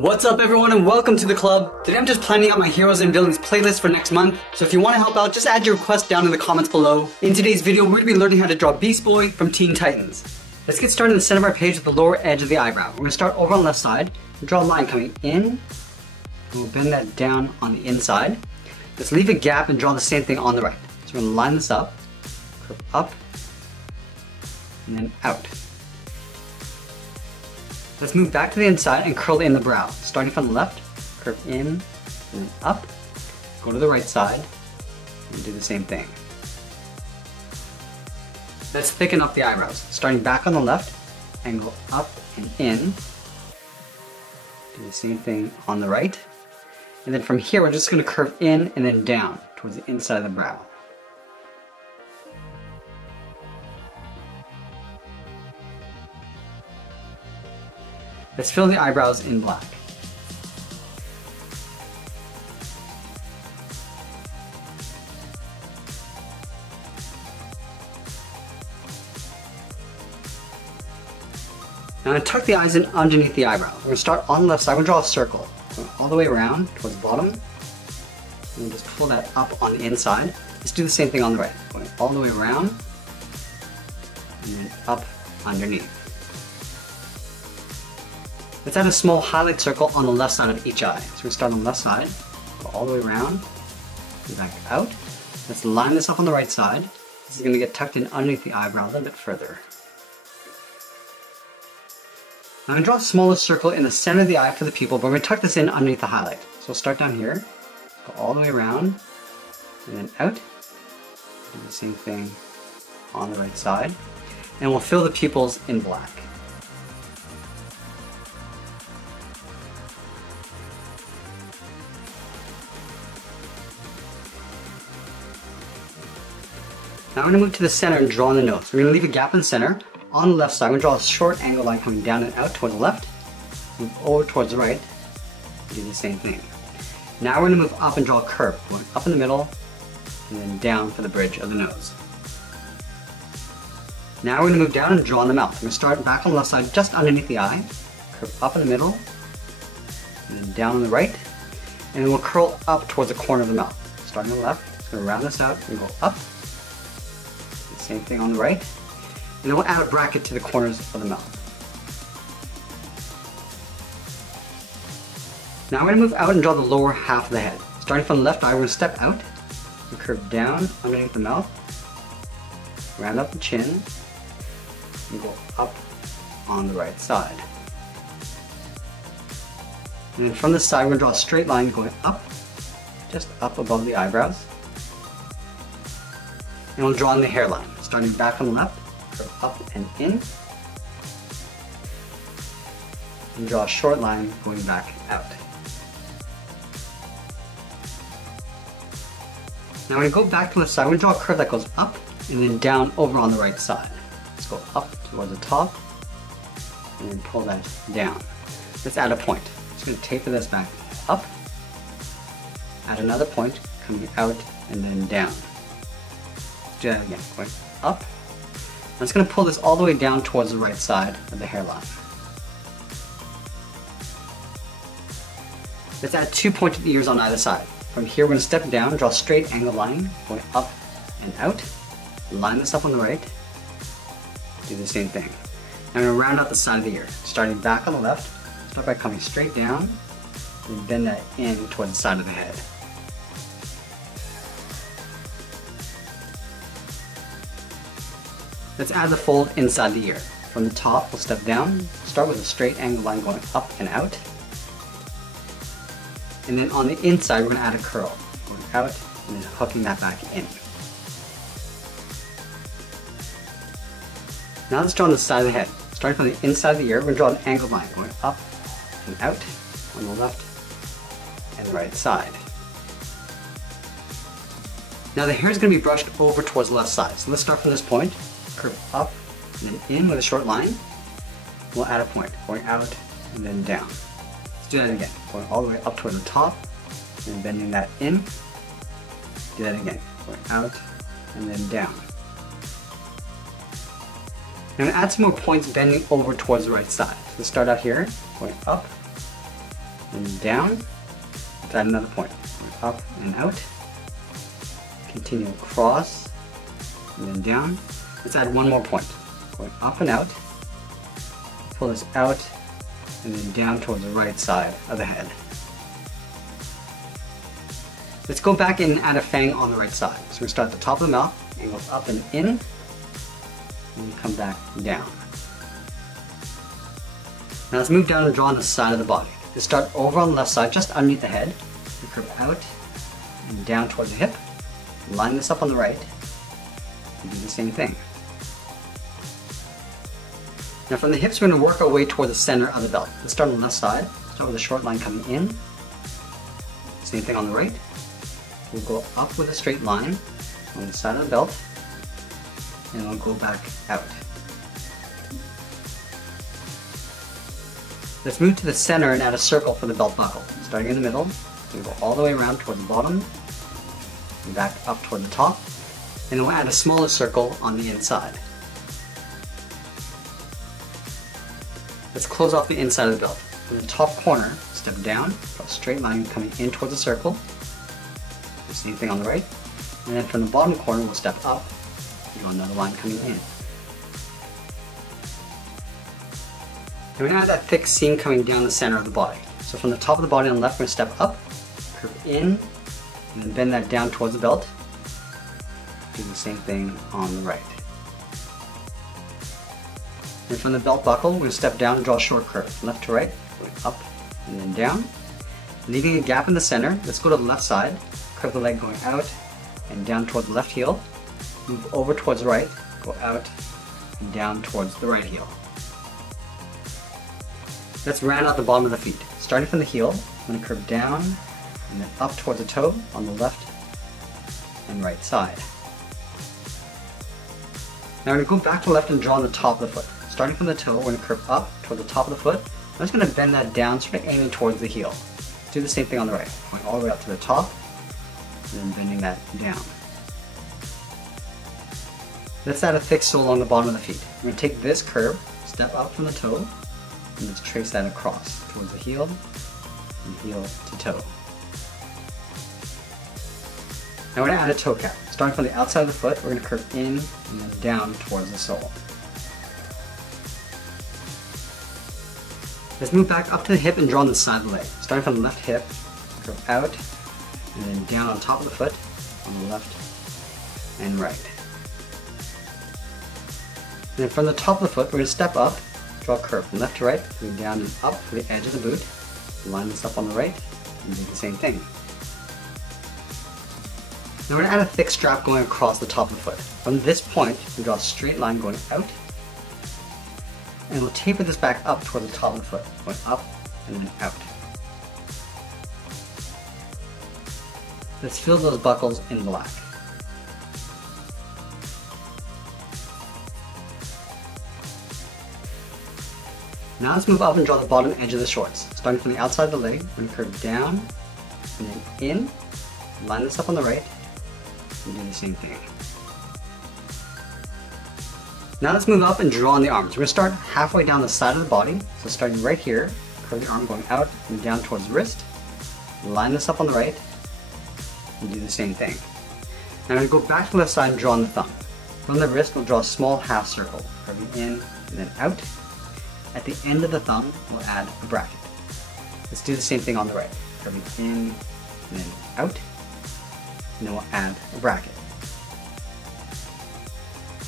What's up everyone and welcome to the club. Today I'm just planning out my heroes and villains playlist for next month. So if you want to help out, just add your request down in the comments below. In today's video, we're going to be learning how to draw Beast Boy from Teen Titans. Let's get started in the center of our page with the lower edge of the eyebrow. We're going to start over on the left side, draw a line coming in, and we'll bend that down on the inside. Let's leave a gap and draw the same thing on the right. So we're going to line this up, curve up, and then out. Let's move back to the inside and curl in the brow. Starting from the left, curve in, and then up, go to the right side, and do the same thing. Let's thicken up the eyebrows. Starting back on the left, angle up and in, do the same thing on the right. And then from here, we're just going to curve in and then down towards the inside of the brow. Let's fill the eyebrows in black. Now I'm going to tuck the eyes in underneath the eyebrow. We're going to start on the left side. We're going to draw a circle. Going all the way around towards the bottom. And just pull that up on the inside. Let's do the same thing on the right. Going all the way around. And then up underneath. Let's add a small highlight circle on the left side of each eye. So we start on the left side, go all the way around, and back out. Let's line this up on the right side. This is going to get tucked in underneath the eyebrow a little bit further. Now I'm going to draw a smaller circle in the center of the eye for the pupil, but we're going to tuck this in underneath the highlight. So we'll start down here, go all the way around, and then out. Do the same thing on the right side. And we'll fill the pupils in black. Now we're going to move to the center and draw on the nose. We're going to leave a gap in the center. On the left side, we're going to draw a short angle line coming down and out towards the left. Move over towards the right. Do the same thing. Now we're going to move up and draw a curve. Going up in the middle and then down for the bridge of the nose. Now we're going to move down and draw on the mouth. We're going to start back on the left side just underneath the eye. Curve up in the middle and then down on the right. And then we'll curl up towards the corner of the mouth. Starting on the left, just going to round this out and go up. Same thing on the right. And then we'll add a bracket to the corners of the mouth. Now we're going to move out and draw the lower half of the head. Starting from the left eye, we're going to step out and curve down underneath the mouth, round up the chin, and go up on the right side. And then from this side, we're going to draw a straight line going up, just up above the eyebrows. And we'll draw in the hairline. Starting back on the left, curve up and in, and draw a short line going back out. Now when we go back to the side, we're going to draw a curve that goes up and then down over on the right side. Let's go up towards the top and then pull that down. Let's add a point. Just going to taper this back up, add another point coming out and then down. Do that again, going up. I'm just going to pull this all the way down towards the right side of the hairline. Let's add 2 pointed ears on either side. From here we're going to step down, draw a straight angle line, going up and out. Line this up on the right. Do the same thing. Now I'm going to round out the side of the ear. Starting back on the left, start by coming straight down, and bend that in towards the side of the head. Let's add the fold inside the ear. From the top, we'll step down, start with a straight angle line going up and out. And then on the inside, we're going to add a curl, going out and then hooking that back in. Now let's draw on the side of the head. Starting from the inside of the ear, we're going to draw an angled line going up and out on the left and right side. Now the hair is going to be brushed over towards the left side. So let's start from this point. Curve up and then in with a short line. We'll add a point going out and then down. Let's do that again. Going all the way up toward the top and bending that in. Do that again. Going out and then down. Now I'm going to add some more points bending over towards the right side. So let's start out here, going up and down. Let's add another point. Up and out. Continue across and then down. Let's add one more point. Going up and out. Pull this out and then down towards the right side of the head. Let's go back and add a fang on the right side. So we start at the top of the mouth and go up and in, and come back down. Now let's move down and draw on the side of the body. Let's start over on the left side, just underneath the head. We curve out and down towards the hip. Line this up on the right, and do the same thing. Now from the hips, we're going to work our way toward the center of the belt. Let's start on the left side. Start with a short line coming in. Same thing on the right. We'll go up with a straight line on the side of the belt, and we'll go back out. Let's move to the center and add a circle for the belt buckle. Starting in the middle, we'll go all the way around toward the bottom, and back up toward the top, and we'll add a smaller circle on the inside. Let's close off the inside of the belt. From the top corner, step down, draw a straight line coming in towards the circle. The same thing on the right. And then from the bottom corner, we'll step up, and draw another line coming in. And we're going to add that thick seam coming down the center of the body. So from the top of the body on the left, we're going to step up, curve in, and then bend that down towards the belt. Do the same thing on the right. And from the belt buckle, we're going to step down and draw a short curve, left to right, going up and then down. Leaving a gap in the center, let's go to the left side, curve the leg going out and down towards the left heel. Move over towards the right, go out and down towards the right heel. Let's round out the bottom of the feet. Starting from the heel, I'm going to curve down and then up towards the toe on the left and right side. Now we're going to go back to the left and draw on the top of the foot. Starting from the toe, we're going to curve up toward the top of the foot. I'm just going to bend that down, sort of aiming towards the heel. Do the same thing on the right, going all the way up to the top, and then bending that down. Let's add a thick sole along the bottom of the feet. We're going to take this curve, step up from the toe, and let's trace that across towards the heel, and heel to toe. Now we're going to add a toe cap. Starting from the outside of the foot, we're going to curve in and then down towards the sole. Let's move back up to the hip and draw on the side of the leg. Starting from the left hip, curve out, and then down on top of the foot, on the left and right. And then from the top of the foot, we're going to step up, draw a curve from left to right, going down and up for the edge of the boot. Line this up on the right, and do the same thing. Now we're going to add a thick strap going across the top of the foot. From this point, we draw a straight line going out, and we'll taper this back up toward the top of the foot, going up and then out. Let's fill those buckles in black. Now let's move up and draw the bottom edge of the shorts. Starting from the outside of the leg, we're going to curve down and then in, line this up on the right, and do the same thing. Now let's move up and draw on the arms. We're going to start halfway down the side of the body. So starting right here, curve the arm going out and down towards the wrist. Line this up on the right, and do the same thing. Now I'm going to go back to the left side and draw on the thumb. From the wrist, we'll draw a small half circle, curving in and then out. At the end of the thumb, we'll add a bracket. Let's do the same thing on the right, curving in and then out, and then we'll add a bracket.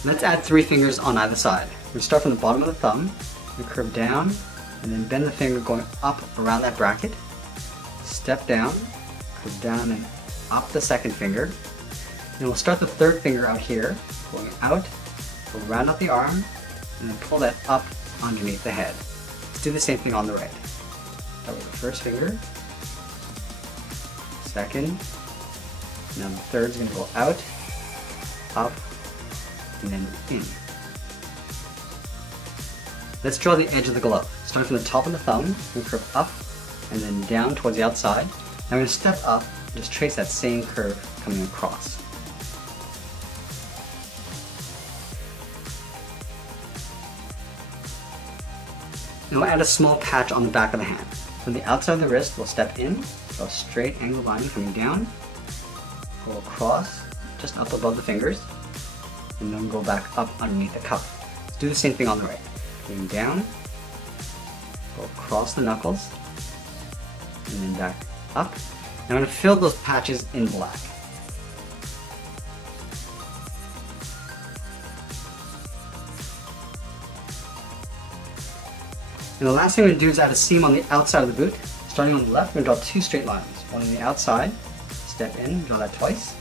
Let's add 3 fingers on either side. We'll start from the bottom of the thumb, we curve down, and then bend the finger going up around that bracket. Step down, curve down and up the second finger. Then we'll start the third finger out here, going out, we'll round out the arm, and then pull that up underneath the head. Let's do the same thing on the right. Start with the first finger, second, now the third is going to go out, up, and then in. Let's draw the edge of the glove. Starting from the top of the thumb, we curve up and then down towards the outside. Now we're going to step up and just trace that same curve coming across. Now we'll add a small patch on the back of the hand. From the outside of the wrist, we'll step in, draw a straight angle line coming down, go across, just up above the fingers, and then go back up underneath the cuff. Let's do the same thing on the right. Going down, go across the knuckles, and then back up. And I'm going to fill those patches in black. And the last thing we're going to do is add a seam on the outside of the boot. Starting on the left, we're going to draw two straight lines. One on the outside, step in, draw that twice.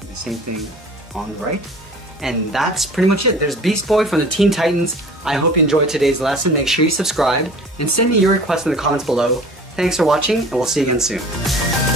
Do the same thing on the right. And that's pretty much it. There's Beast Boy from the Teen Titans. I hope you enjoyed today's lesson. Make sure you subscribe and send me your requests in the comments below. Thanks for watching, and we'll see you again soon.